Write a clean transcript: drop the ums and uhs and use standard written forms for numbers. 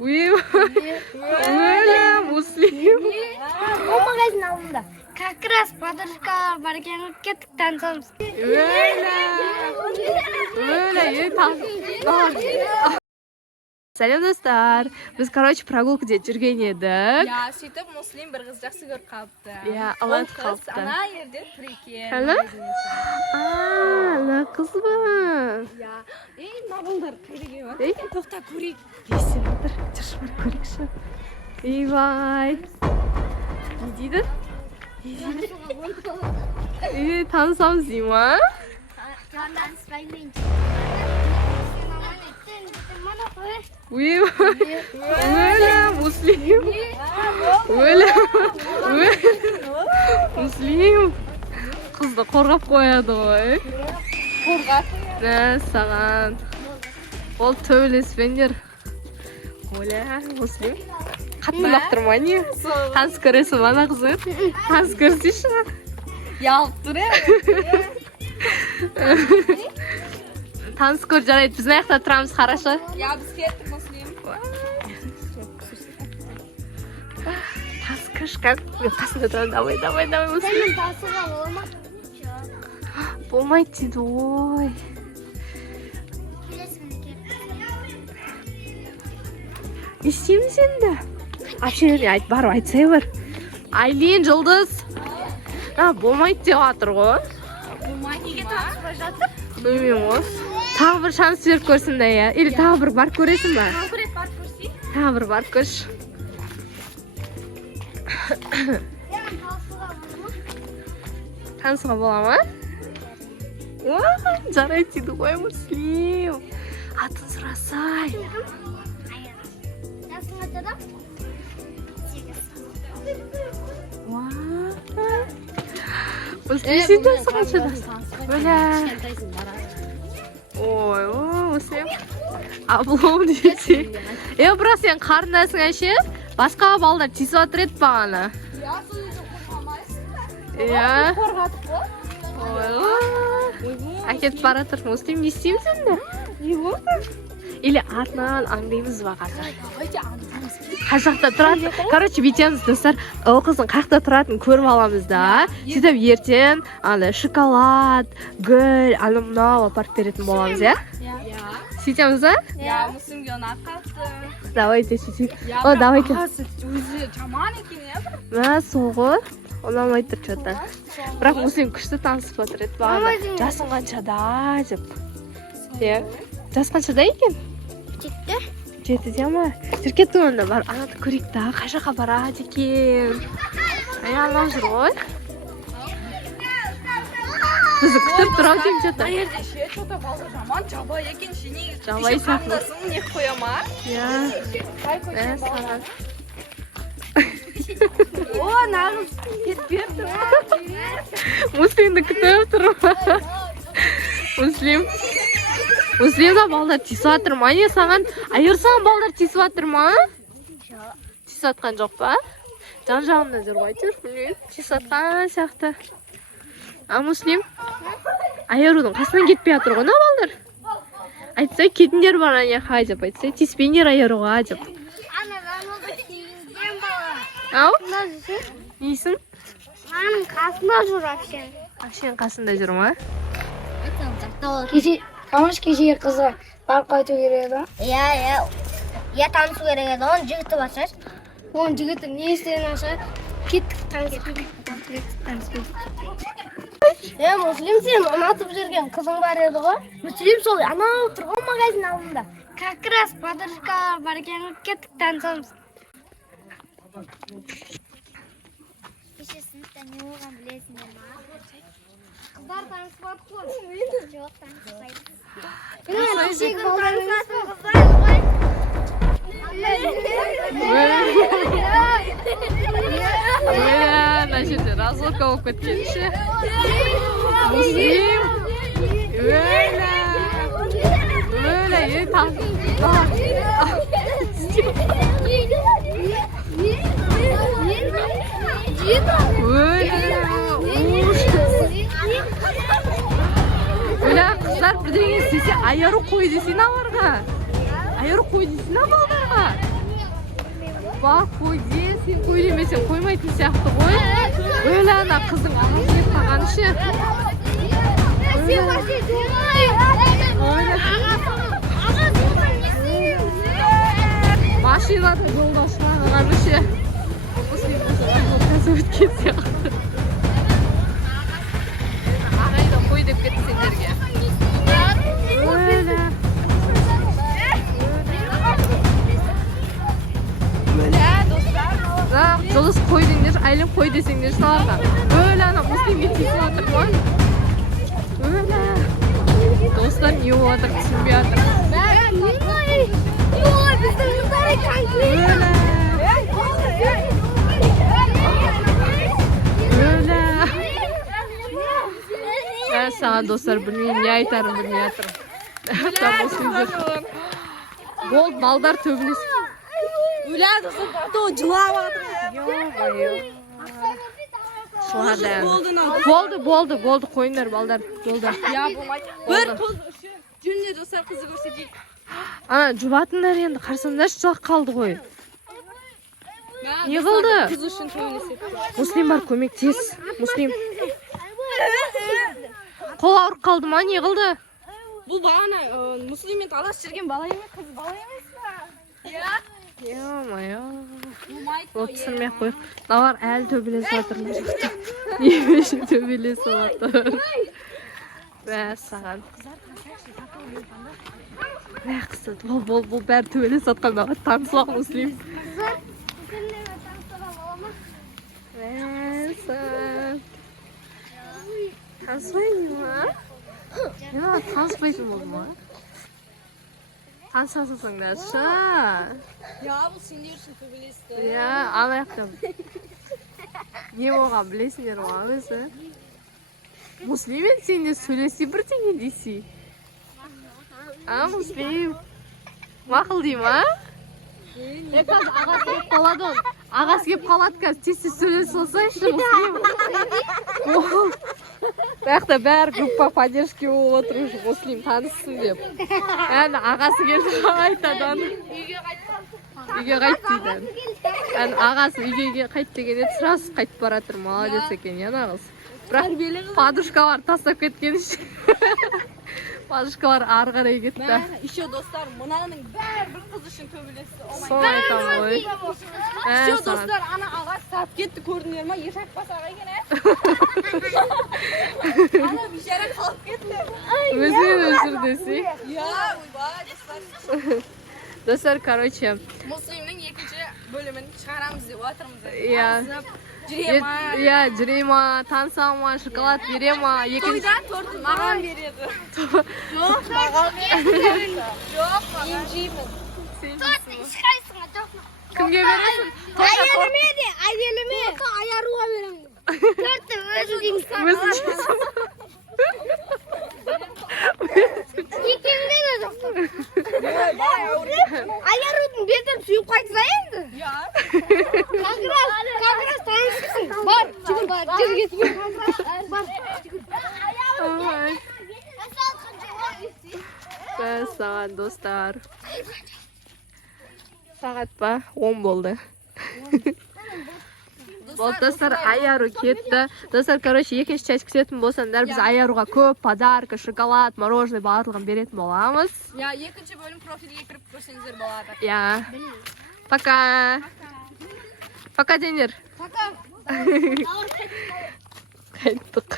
Öyle Muslim. O magazin alımda. Kakras padraşkalar var ekan ketdik tanışamiz. Öyle Salam do'stlar. Biz короче прогулкада жүрген едік. Ya, сөйтіп Muslim bir qız жақсы көріп қалыпты. Ya, Allah қалыпты. Ана yerде тұр екен. Ана? Ана қыз ба? Ya, мағылдар көреген ба? Тоқта көрейік. Бесен отыр. Жүрші бар көрейікші. Eyvay. Не дейді? Танысамыз дей ма? Öyle Muslim. Öyle. Muslim. Kızdı korkap koyады ғой. Қорғап. Саған. Ол төбелеспеңдер. Öyle Muslim. Қатты лақтырма не? Таныс көресің ана қызы? Таныс көрсейші. Ялып тұр Таныс көр жарайды. Біз аяқта тұрамыз, қарашы. Ya, біз кеттік Muslim. Таныс көрші. Қасында тұрам. Давай, Muslim. Болмайды дейді, ой. Не істейміз енді? Вообще, барып айтсай бар. Айлин, Жұлдыз. Болмайды деп жатыр ғой. Неге таныспай жатыр? Білмеймін ғой. Тағы бір шанс беріп көрсін да, я. Или тағы бір барып көресің ба? Тағы рет барып көрсей? Тағы бір барып көрші. Танысуға бола ма? Жарайды дейді ғой, Muslim. Атын сұрасай. Muslim, сен танысың қаншада? Бөля. Ой, Muslim. Аблом десе. Бірақ сен қарындасың әше, басқа балдар тесіп атыр еді бағана. Ya, қорғатып қой. Әкетіп баратыр. Muslim, не істейміз енді? Не болды? Или артынан аңдаймыз ба қазір? Давайте аңдаймыз. Қай жақта тұрады? Короче, бүйтеміз достар. Ол қыздың қақта тұратынын көріп аламыз да. Сөйтіп ертең шоколад, гүл, ана мынау апарып беретін боламыз, иә? Сөйтеміз ба? Ya, Muslimге ұнап қалыпты. Давайте сөйтейік. О, давайте. Бағасы өзі жаман екен, я бір. Мә, сол ғой. Ұнамай тұр что-то. Бірақ Muslim күшті танысып отыр еді бағана. Жасың қаншада деп. Иә. Жас қаншада екен? Жетіде ма? Жүркеттің онда бар. Анады көрейік та. Қай жаққа барады екен? Аялап жүр ғой. Бізді күтіп тұр ау деймін что-то. Ана жерде ше, что-то балды жаман жабай екен ше, негізі. Жабай сияқты. Қарындасың не қоя ма? Иә. Қай көшең балды? Саған. О, нағыз кетпеп тұр. Muslimді күтіп тұр ма? Muslimда балдар тесіп атыр ма? Не саған айырсаң балдар тесіп атыр ма? Тесіп атқан жоқ па? Жан жағында жүр ғой әйтеуір, білмеймін. Тесіп атқан сияқты. Muslim, айырудың қасынан кетпей атыр ғой, балдар? Айтсай, кетіндер бар аяққа деп айтсай, теспеңдер айыруға деп. Ау? Несің? Аның қасында жүр әпшен. Әпшен қасында жүр ма? Кешеге қызға барып қайту керек еді. Я танысу керек еді. Оның жігіті бар шығар. Оның жігіті не істеген аша? Кеттік танысып. Muslim, сен ұнатып жүрген қызың бар еді ғой. Muslim, сол анау тұрған магазин алдында. Какрас подружкалар бар екен, кеттік танысамыз. Кеше сыныпта не болған білесіңдер ма? Қыздар таныспады ғой. Жоқ, таныспайды. Мына жерде разлука болып кеткенше. Muslim. Қыздар бірдеңе істесе айару қой десең аларға. Айыр қой дейсің а балдарға? Бақ қой де, сен қой демесең қоймайтын сияқты ғой. Өлі ана қыздың ағасы деп қалған ше. Машинада жолда ұшыраған ше. Осы өткен сияқты. Ағайда қой деп кетті сендерге. Жолыс қой деңдер, айлым қой десеңдер саларға. Өлі ана мұслимге тесіп атыр ма? Өлі. Достар не отыр, түсінбей атыр. Өлі. Мен саған достар білмеймін, не айтарым білмей атырым. Бол, балдар төбілес. Өләді сұлбаты о жылап атыр. Болды, қойындар балдар, болды. Бір қыз үші жүнде жасар қызы көрсетейік. Ана, жұбатындар енді қарсаңдаршы жылақ қалды ғой. Не қылды? Қыз үшін төбелеседі. Мұслим бар, көмектес. Мұслим. Қол ауырып қалды ма, не қылды? Бұл бағана мұслиммен талас жүрген бала емес, қыз бала емес па? Ё-моё. Отырмай қойық. Давар әлі төбелесіп жатыр мына жақта. Не үшін төбелесіп жатыр? Саған. Қысы, бұл бәрі төбелесіп жатқан давар танысуақ Мұслим. Танысбайын ма? Мен оған таныспайтын болдым ма? Танысасыңдаршы. Бұл сендер үшін төбелесті. Алаяқтым. Не болған білесіңдер ма өзі? Мұслиммен сенде сөйлесе бірдеңе дейсің. Мұслим. Мақыл дей ма? Қазір ағасы кеп қалады он. Ағасы кеп қалады қазір тез сөйлесіп олсайшы Мұслим. Бәқті бәрі группа поддержки болып отырушы Мұслим таныссын деп. Әні ағасы келді айтады оны. Үйге қайт дейді. Әні ағасы үйге қайт деген еді сразу қайтып баратыр. Молодец екен, нағыз. Бірақ подружкалар тастап кеткен үшін. Подружкалар ары қарай кетті. Еще достар, мынаның бәрі бір қыз үшін төбелесті. Сол айтам ғой. Еще достар, ана ағасы сап кетті көрдіңдер ма? Ешак басаға екен, Ана бишара қалып кетті. Өзінен өшір десей. Достар. Достар, короче. Мұслимнің екінші бөлімін шығарамыз деп отырмыз. Жүре ма, танса ма, шоколад бере ма. Тойда тортын маған береді. Жоқ, маған береді. Жоқ, маған жеймін. Кімге бересің? Әйеліме аяруға беремін. Тортты өзі деймін. Өзің жейсің. Екемде де жоқтым. Аярудың бетін сүйіп қайтса енді. Қағырас танысың. Бар, жүгір бар, жүр кетпей. Саған достар. Сағат па? 10 болды. Болды достар, аяру кетті. Достар, короче, екінші часть күтетін болсаңдар, біз аяруға көп подарка, шоколад, мороженое барлығын беретін боламыз. Екінші бөлім профилге кіріп көрсеңіздер болады. Пока. Пока, деңдер. Пока. Қайттық.